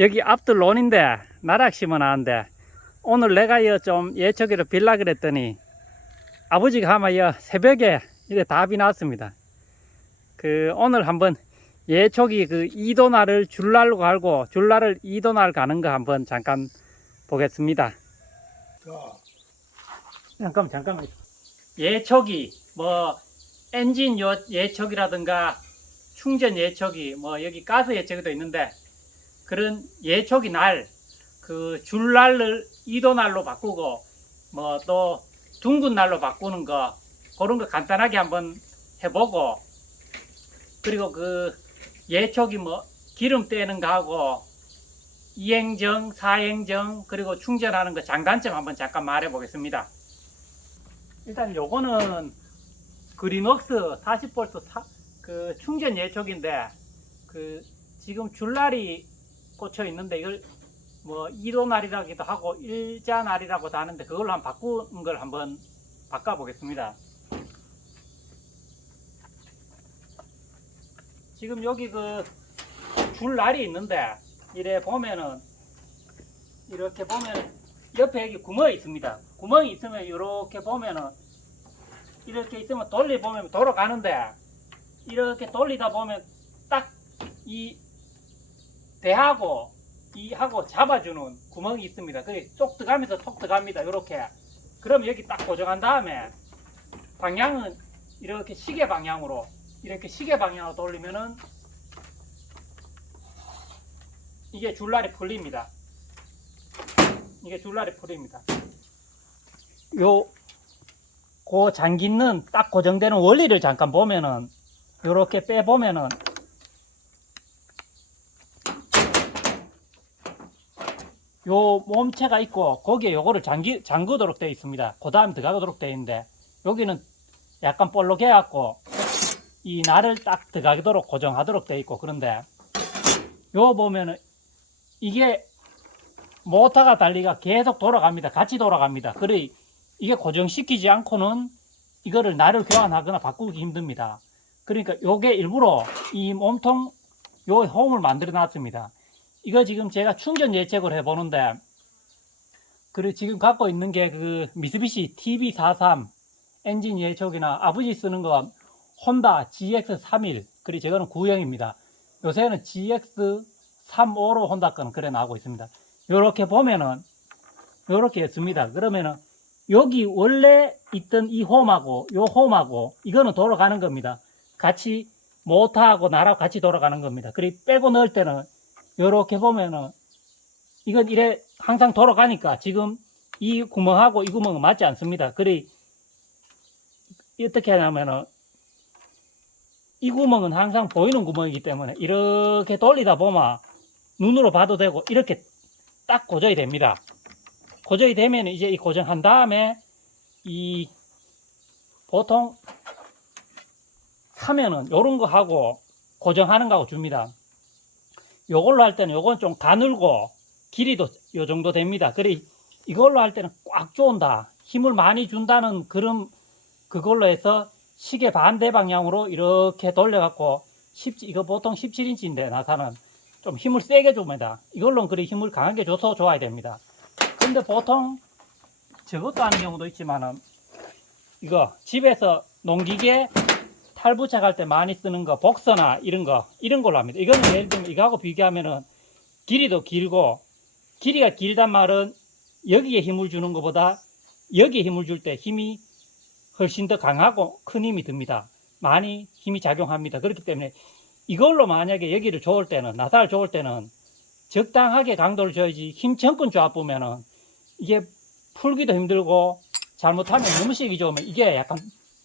여기 앞들 논인데 나락 심어놨는데 오늘 내가 여좀 예초기를 빌라 그랬더니 아버지가 아마 여 새벽에 이래 답이 나왔습니다. 그 오늘 한번 예초기 그 이도날을 줄날로 갈고 줄날을 이도날 가는 거 한번 잠깐 보겠습니다. 잠깐만 잠깐만 예초기 뭐 엔진 요 예초기라든가 충전 예초기 뭐 여기 가스 예초기도 있는데 그런 예초기 날 그 줄날을 이도날로 바꾸고 뭐 또 둥근 날로 바꾸는 거 그런 거 간단하게 한번 해보고 그리고 그 예초기 뭐 기름 떼는 거 하고 이행정, 사행정 그리고 충전하는 거 장단점 한번 잠깐 말해 보겠습니다. 일단 요거는 그린웍스 40V 사, 그 충전 예초기인데 그 지금 줄날이 꽂혀 있는데 이걸 뭐 2도 날이라기도 하고 일자 날이라고도 하는데 그걸로 한번 바꾸는 걸 한번 바꿔 보겠습니다. 지금 여기 그 줄날이 있는데 이래 보면은 이렇게 보면은 옆에 여기 구멍이 있습니다. 구멍이 있으면 이렇게 보면은 이렇게 있으면 돌리 보면 돌아가는데 이렇게 돌리다 보면 딱 이 대하고 이 하고 잡아주는 구멍이 있습니다. 그게 쏙 들어가면서 톡 들어갑니다. 이렇게. 그럼 여기 딱 고정한 다음에 방향은 이렇게 시계 방향으로 이렇게 시계 방향으로 돌리면은 이게 줄날이 풀립니다. 이게 줄날이 풀립니다. 요, 그 장기는 딱 고정되는 원리를 잠깐 보면은, 요렇게 빼보면은, 요 몸체가 있고, 거기에 요거를 잠기, 잠그도록 되어 있습니다. 그 다음 들어가도록 되어 있는데, 여기는 약간 볼록 해갖고, 이 날을 딱 들어가도록 고정하도록 되어 있고, 그런데, 요 보면은, 이게 모터가 달리가 계속 돌아갑니다. 같이 돌아갑니다. 그래 이게 고정시키지 않고는 이거를 날을 교환하거나 바꾸기 힘듭니다. 그러니까 요게 일부러 이 몸통 요 홈을 만들어 놨습니다. 이거 지금 제가 충전 예측을 해 보는데 그리고 지금 갖고 있는 게 그 미쓰비시 TB43 엔진 예측이나 아버지 쓰는 거 혼다 GX31 그리고 저거는 구형입니다. 요새는 GX 35로 혼다 거는 그래 나오고 있습니다. 요렇게 보면은 요렇게 있습니다. 그러면은 여기 원래 있던 이 홈하고 요 홈하고 이거는 돌아가는 겁니다. 같이 모터하고 나라고 같이 돌아가는 겁니다. 그리고 빼고 넣을 때는 요렇게 보면은 이건 이래 항상 돌아가니까 지금 이 구멍하고 이 구멍은 맞지 않습니다. 그리 어떻게 하냐면은 이 구멍은 항상 보이는 구멍이기 때문에 이렇게 돌리다 보면 눈으로 봐도 되고 이렇게 딱 고정이 됩니다. 고정이 되면 이제 이 고정한 다음에 이 보통 사면은 요런 거 하고 고정하는 거하고 줍니다. 요걸로 할 때는 요건 좀 가늘고 길이도 요 정도 됩니다. 그래 이걸로 할 때는 꽉 쪼은다. 힘을 많이 준다는 그런 그걸로 해서 시계 반대 방향으로 이렇게 돌려갖고 10, 이거 보통 17인치인데 나사는 좀 힘을 세게 줍니다. 이걸로는 그리 힘을 강하게 줘서 좋아야 됩니다. 근데 보통 저것도 하는 경우도 있지만은 이거 집에서 농기계 탈 부착할 때 많이 쓰는 거 복서나 이런 거 이런 걸로 합니다. 이거는 예를 들면 이거하고 비교하면은 길이도 길고 길이가 길단 말은 여기에 힘을 주는 것보다 여기에 힘을 줄 때 힘이 훨씬 더 강하고 큰 힘이 듭니다. 많이 힘이 작용합니다. 그렇기 때문에 이걸로 만약에 여기를 좋을 때는 나사를 좋을 때는 적당하게 강도를 줘야지 힘 전권 조합 보면은 이게 풀기도 힘들고 잘못하면 너무 세게 좋으면 이게 약간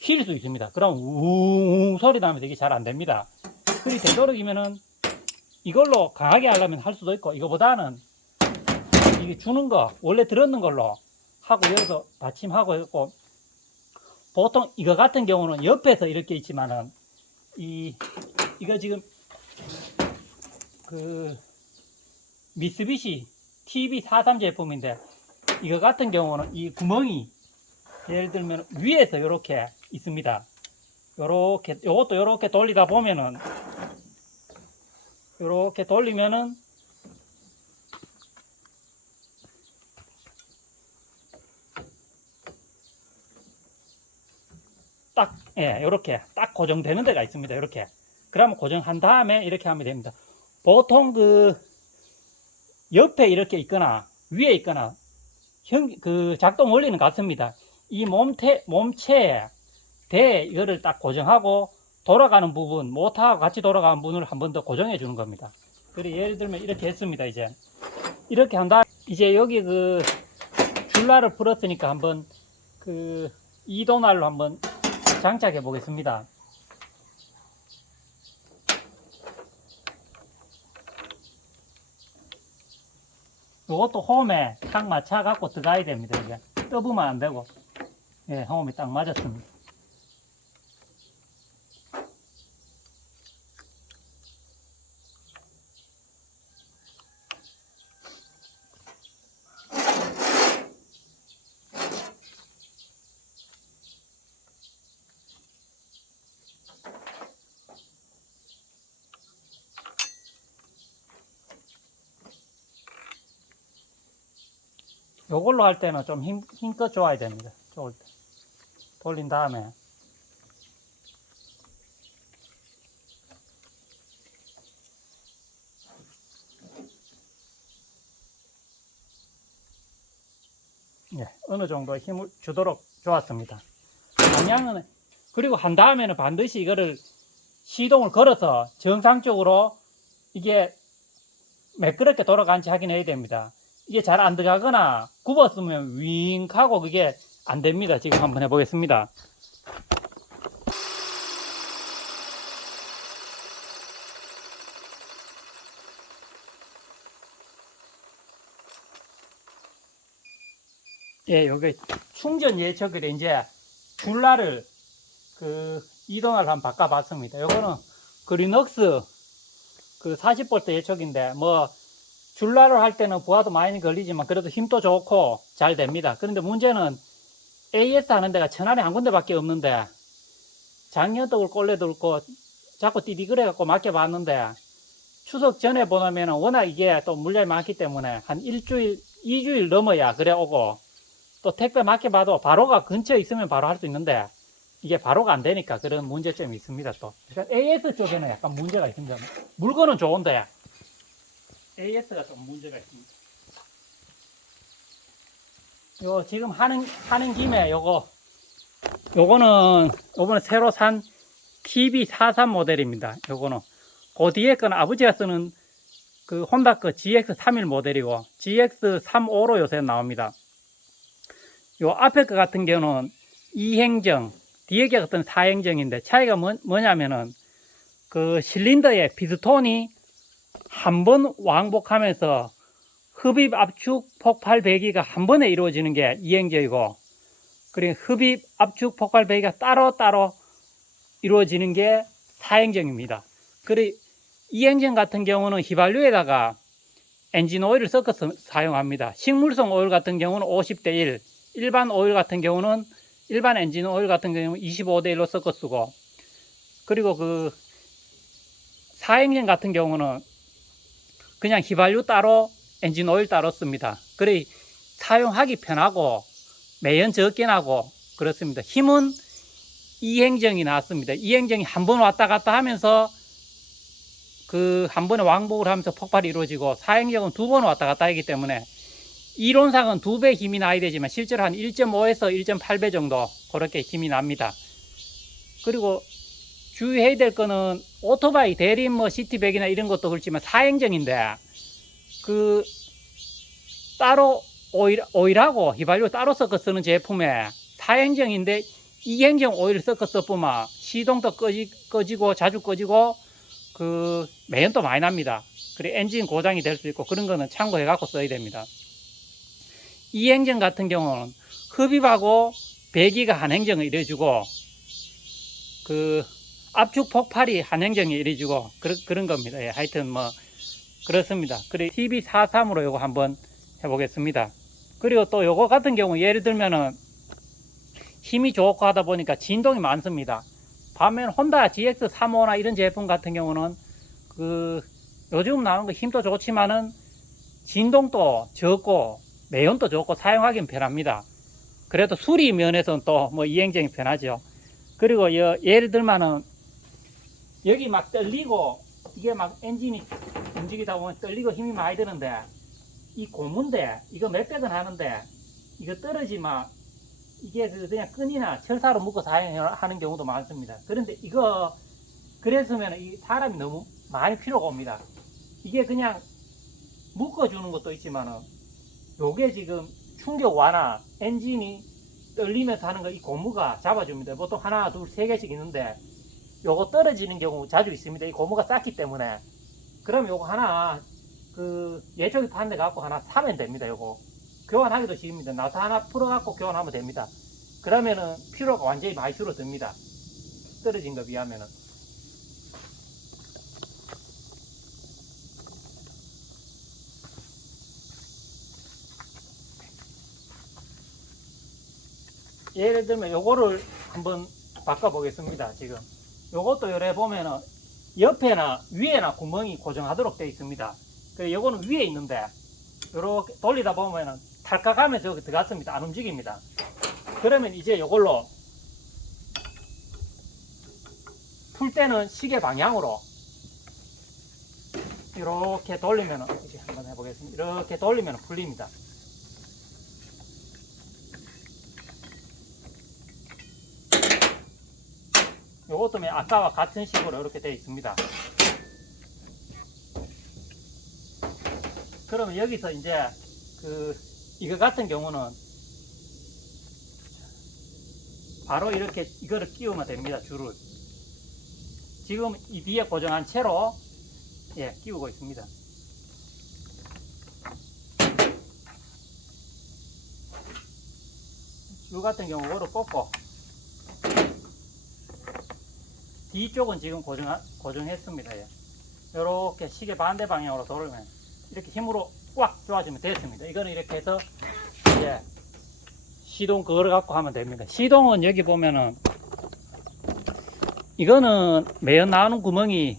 휠수 있습니다. 그럼 우웅 소리 나면서 이게 잘 안 됩니다. 그리 되도록이면은 이걸로 강하게 하려면 할 수도 있고 이거보다는 이게 주는 거 원래 들었는 걸로 하고 여기서 받침하고 있고 보통 이거 같은 경우는 옆에서 이렇게 있지만은 이 이거 지금 그 미쓰비시 TB43 제품인데 이거 같은 경우는 이 구멍이 예를 들면 위에서 이렇게 있습니다. 요렇게 요것도 요렇게 돌리다 보면은 요렇게 돌리면은 딱, 예, 요렇게 딱 고정되는 데가 있습니다. 이렇게. 그러면 고정한 다음에 이렇게 하면 됩니다. 보통 그 옆에 이렇게 있거나 위에 있거나 형, 그 작동 원리는 같습니다. 이 몸체, 몸체에 대 이거를 딱 고정하고, 돌아가는 부분, 모터하고 같이 돌아가는 부분을 한 번 더 고정해 주는 겁니다. 그리고 예를 들면 이렇게 했습니다, 이제. 이렇게 한 다음, 이제 여기 그, 줄라를 풀었으니까 한번 그, 이도날로 한번 장착해 보겠습니다. 요것도 홈에 딱 맞춰 갖고 들어가야 됩니다. 이게 떠보면 안 되고, 예, 홈이 딱 맞았습니다. 요걸로 할 때는 좀 힘, 힘껏 줘야 됩니다. 좋을 때. 돌린 다음에. 예, 어느 정도 힘을 주도록 좋았습니다. 방향은, 그리고 한 다음에는 반드시 이거를 시동을 걸어서 정상적으로 이게 매끄럽게 돌아가는지 확인해야 됩니다. 이게 잘 안 들어가거나 굽었으면 윙 하고 그게 안 됩니다. 지금 한번 해보겠습니다. 예, 여기 충전 예측을 이제 줄라를 그 이동을 한번 바꿔봤습니다. 요거는 그리넉스 그 40V 예측인데 뭐 줄라를 할 때는 부하도 많이 걸리지만 그래도 힘도 좋고 잘 됩니다. 그런데 문제는 AS 하는 데가 천안에 한 군데밖에 없는데 작년도 꼴레 들고 자꾸 띠디그래 갖고 맡겨봤는데 추석 전에 보면 워낙 이게 또 물량이 많기 때문에 한 일주일, 이주일 넘어야 그래 오고 또 택배 맡겨봐도 바로가 근처에 있으면 바로 할 수 있는데 이게 바로가 안 되니까 그런 문제점이 있습니다 또. 그러니까 AS 쪽에는 약간 문제가 있습니다. 물건은 좋은데 AS가 좀 문제가 있습니다. 요 지금 하는 하는 김에 요거 요거는 요번에 새로 산 TB43 모델입니다. 요거는 그 뒤에 거는 아버지가 쓰는 그 혼다 거 GX31 모델이고 GX35로 요새 나옵니다. 요 앞에 거 같은 경우는 2행정, 뒤에 거 같은 4행정인데 차이가 뭐, 뭐냐면은 그 실린더의 피스톤이 한 번 왕복하면서 흡입 압축 폭발 배기가 한 번에 이루어지는 게 이행제이고 그리고 흡입 압축 폭발 배기가 따로따로 이루어지는 게 사행정입니다. 그리고 이행정 같은 경우는 휘발유에다가 엔진 오일을 섞어서 사용합니다. 식물성 오일 같은 경우는 50대 1, 일반 오일 같은 경우는 일반 엔진 오일 같은 경우는 25대 1로 섞어 쓰고 그리고 그 사행정 같은 경우는 그냥 휘발유 따로 엔진 오일 따로 씁니다. 그래 사용하기 편하고 매연 적게 나고 그렇습니다. 힘은 이행정이 나왔습니다. 이행정이 한 번 왔다 갔다 하면서 그 한 번에 왕복을 하면서 폭발이 이루어지고 사행정은 두 번 왔다 갔다 하기 때문에 이론상은 두 배 힘이 나야 되지만 실제로 한 1.5에서 1.8배 정도 그렇게 힘이 납니다. 그리고 주의해야 될 거는 오토바이 대림 뭐 시티백이나 이런 것도 그렇지만 사행정인데 그 따로 오일 오일하고 휘발유 따로 섞어 쓰는 제품에 사행정인데 이행정 오일을 섞어 써보면 시동도 꺼지, 꺼지고 자주 꺼지고 그 매연도 많이 납니다. 그래 엔진 고장이 될 수 있고 그런 거는 참고해 갖고 써야 됩니다. 이행정 같은 경우는 흡입하고 배기가 한 행정을 이뤄주고 그 압축 폭발이 한 행정이 이뤄주고 그런, 겁니다. 예, 하여튼 뭐 그렇습니다. 그리고 TB43으로 요거 한번 해보겠습니다. 그리고 또 요거 같은 경우 예를 들면은 힘이 좋고 하다 보니까 진동이 많습니다. 반면 혼다 GX35나 이런 제품 같은 경우는 그 요즘 나오는 거 힘도 좋지만은 진동도 적고 매연도 좋고 사용하기는 편합니다. 그래도 수리 면에서는 또 뭐 이행정이 편하죠. 그리고 여, 예를 들면은 여기 막 떨리고 이게 막 엔진이 움직이다 보면 떨리고 힘이 많이 드는데 이 고무인데 이거 몇 백은 하는데 이거 떨어지면 이게 그 그냥 끈이나 철사로 묶어 사용하는 경우도 많습니다. 그런데 이거 그랬으면 이 사람이 너무 많이 필요가 옵니다. 이게 그냥 묶어주는 것도 있지만은 요게 지금 충격 완화 엔진이 떨리면서 하는 거 이 고무가 잡아줍니다. 보통 하나, 둘, 세 개씩 있는데 요거 떨어지는 경우 자주 있습니다. 이 고무가 쌓기 때문에 그럼 요거 하나 그 예초기 판대 갖고 하나 사면 됩니다. 요거 교환하기도 쉽습니다. 나트 하나 풀어갖고 교환하면 됩니다. 그러면은 필요가 완전히 많이 줄어듭니다. 떨어진 거 비하면은. 예를 들면 요거를 한번 바꿔보겠습니다. 지금 요것도 요래 보면은 옆에나 위에나 구멍이 고정하도록 되어 있습니다. 그래 요거는 위에 있는데 요렇게 돌리다 보면은 탈각하면서 여기 들어갔습니다. 안 움직입니다. 그러면 이제 요걸로 풀 때는 시계 방향으로 이렇게 돌리면은 이제 한번 해보겠습니다. 이렇게 돌리면 풀립니다. 요것도 뭐 아까와 같은 식으로 이렇게 되어 있습니다. 그러면 여기서 이제 그 이거 같은 경우는 바로 이렇게 이거를 끼우면 됩니다. 줄을 지금 이 뒤에 고정한 채로 예 끼우고 있습니다. 줄 같은 경우 이거를 꽂고 뒤쪽은 지금 고정, 고정했습니다. 예. 이렇게 시계 반대 방향으로 돌면 이렇게 힘으로 꽉 조아주면 됐습니다. 이거는 이렇게 해서 이제 시동 그거를 갖고 하면 됩니다. 시동은 여기 보면은 이거는 매연 나오는 구멍이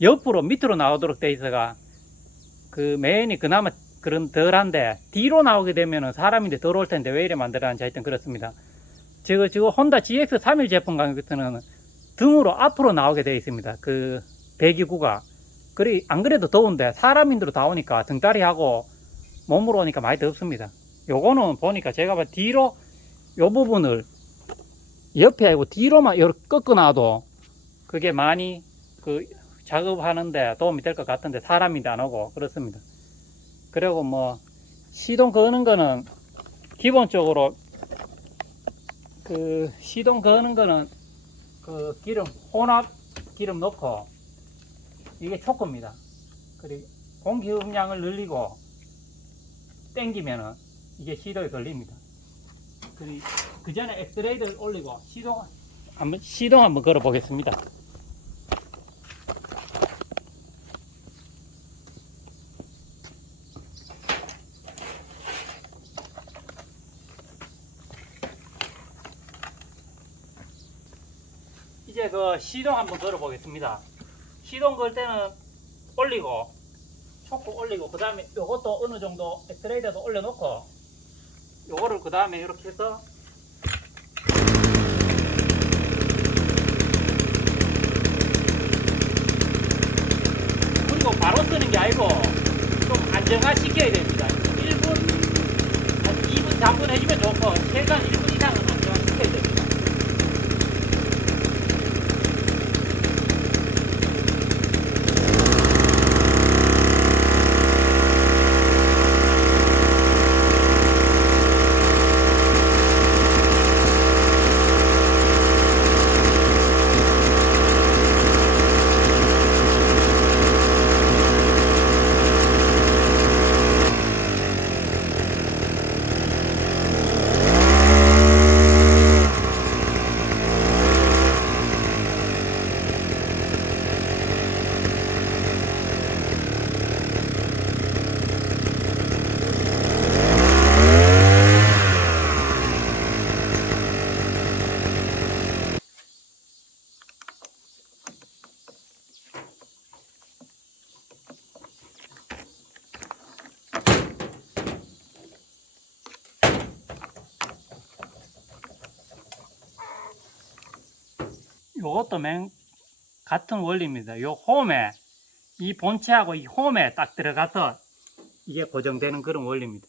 옆으로 밑으로 나오도록 돼 있어가 그 매연이 그나마 그런 덜한데 뒤로 나오게 되면은 사람인데 덜올 텐데 왜 이래 만들었는지 하여튼 그렇습니다. 지금 지금 혼다 GX31 제품 같은 등으로 앞으로 나오게 되어 있습니다. 그 배기구가. 그리 안 그래도 더운데 사람인으로 다 오니까 등다리하고 몸으로 오니까 많이 덥습니다. 요거는 보니까 제가 봐 뒤로 요 부분을 옆에 아니고 뒤로만 이렇게 꺾어 놔도 그게 많이 그 작업하는데 도움이 될 것 같은데 사람인데 안 오고 그렇습니다. 그리고 뭐 시동 거는 거는 기본적으로 그 시동 거는 거는 그 기름 혼합 기름 넣고 이게 초코입니다. 그리고 공기 음량을 늘리고 땡기면은 이게 시동이 걸립니다. 그리고 그 전에 엑스레이를 올리고 시동 한번 시동 한번 걸어 보겠습니다. 이제 그 시동 한번 걸어 보겠습니다. 시동 걸 때는 올리고 초코 올리고 그 다음에 요것도 어느 정도 엑스레이더도 올려놓고 요거를 그 다음에 이렇게 해서 그리고 바로 쓰는 게 아니고 좀 안정화 시켜야 됩니다. 1분, 한 2분, 3분 해주면 좋고 최소한 1분 이상은 안정화 시켜야 됩니다. 요것도 맨 같은 원리입니다. 요 홈에 이 본체하고 이 홈에 딱 들어가서 이게 고정되는 그런 원리입니다.